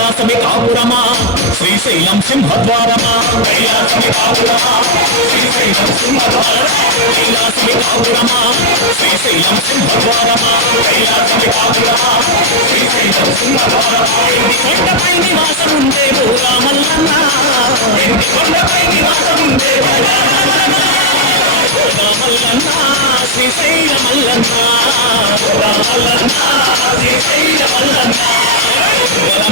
కైలాసమి కాపురమా శ్రీశైలం సింహద్వారమా కైలాసమి కాపురమా శ్రీశైలం సింహద్వారమా కైలాసమి కాపురమా శ్రీశైలం సింహద్వారమా కైలాసమి కాపురమా శ్రీశైలం సింహద్వారమా కొండపై నివాసం ఉండే రామల్లన్న కొండపై నివాసం ఉండే రామల్లన్న శ్రీశైల మల్లన్న రామల్లన్న శ్రీశైల మల్లన్న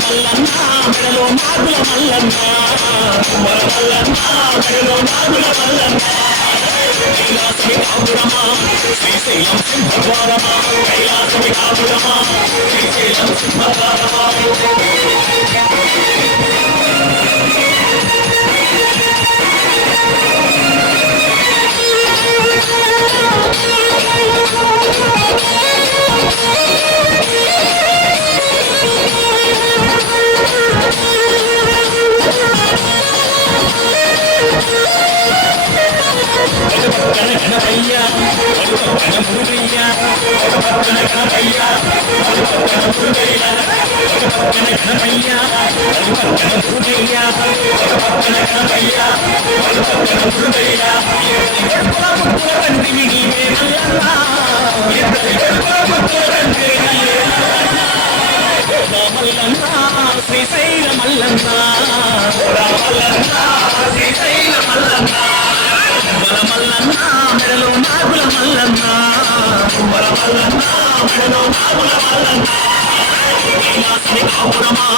మల్లన్న మెడలో నాగుల మల్లన్న మల్లన్న మెడలో నాగుల మల్లన్న కైలాసమి కాపురమా శ్రీశైలం సింహద్వారమా కైలాసమి కాపురమా శ్రీశైలం సింహద్వారమా గణపయ్యా మురుగయ్యా గణపయ్యా మురుగయ్యా గణపయ్యా మురుగయ్యా గణపయ్యా మురుగయ్యా తండ్రి నీవే మల్లన్న శ్రీశైల మల్లన్న రామల్లన్న శ్రీశైల మల్లన్న మల్లన్న మెడలో నాగుల మల్లన్న మల్లన్న మెడలో నాగుల మల్లన్న కైలాసమి కాపురమా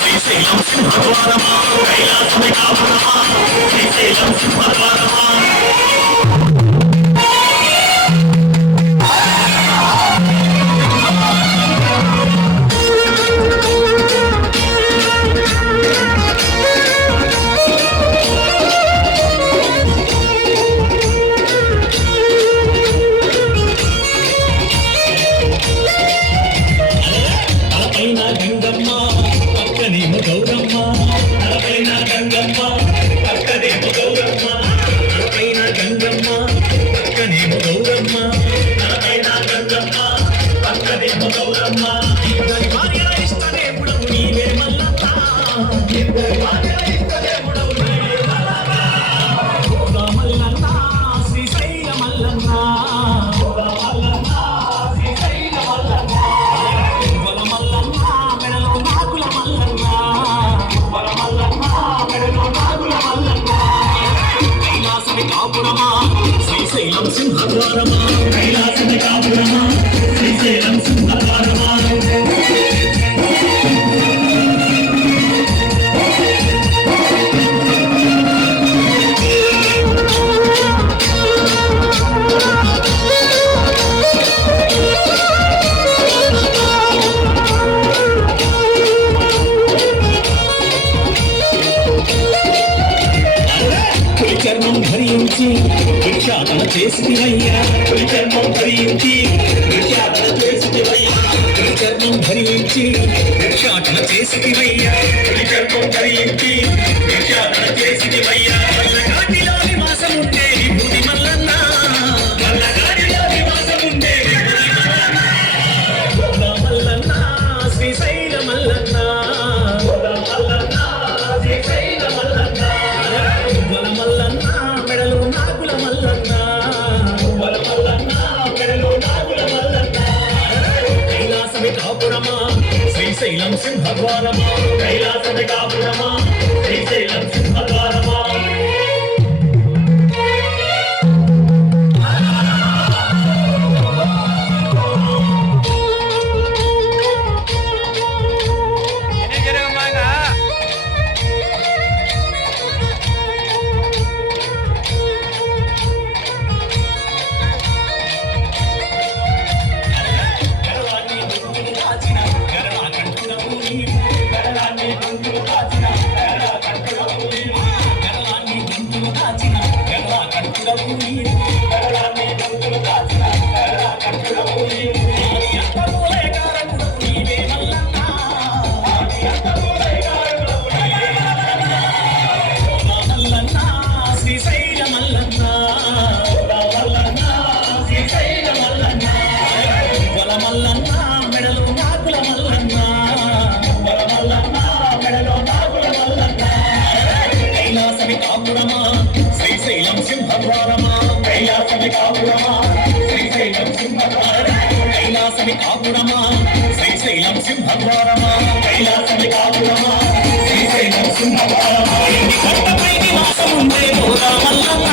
శ్రీశైలం సింహద్వారమా కైలాసమి కాపురమా శ్రీశైలం సింహద్వారమా శ్రీశైలం సింహద్వారమా కైలాసమి కాపురమా శ్రీశైలం సింహద్వారమా చర్మం ధరించి భిక్షాటన చేసివయ్యా చర్మం ధరించి భిక్షాటన చేసివయ్యా చర్మం ధరించి భిక్షాటన చేసివయ్యా చర్మం ధరించి భిక్షాటన చేసివయ్యా మల్లగాడిలో నివాసం ఉండే భూమి మల్లన్న మల్లగాడిలో నివాసం ఉండే మల్లన్న శ్రీశైల మల్లన్న మల్లన్న శ్రీశైల మల్లన్న మల్లన్న మెడలో నాగుల మల్లన్న మల్లన్న మెడలో నాగుల మల్లన్న కైలాసమి కాపురమా శ్రీశైలం సింహద్వారమా కైలాసమి కాపురమా శ్రీశైలం సింహద్వారమా కైలాసమి కాపురమా శ్రీశైలం సింహద్వారమా కైలాసమి కాపురమా శ్రీశైలం సింహద్వారమా ఇంటి కొండపై నివాసం ఉండే పోరా మల్లన్న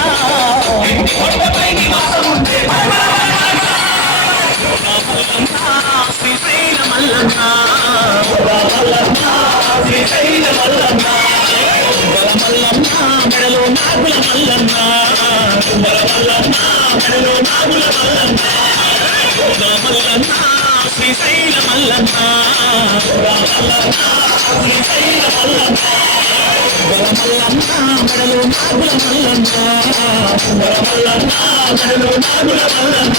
ఇంటి కొండపై నివాసం ఉండే పోరా మల్లన్న శ్రీశైల మల్లన్న మల్లన్న శ్రీశైల మల్లన్న మల్లన్న మెడలో నాగుల మల్లన్న మల్లన్న మెడలో నాగుల మల్లన్న మల్లన్న శ్రీశైల మల్లన్న మల్లన్న శ్రీశైల మల్లన్న మల్లన్న మెడలో నాగుల మల్లన్న మల్లన్న మెడలో నాగుల మల్లన్న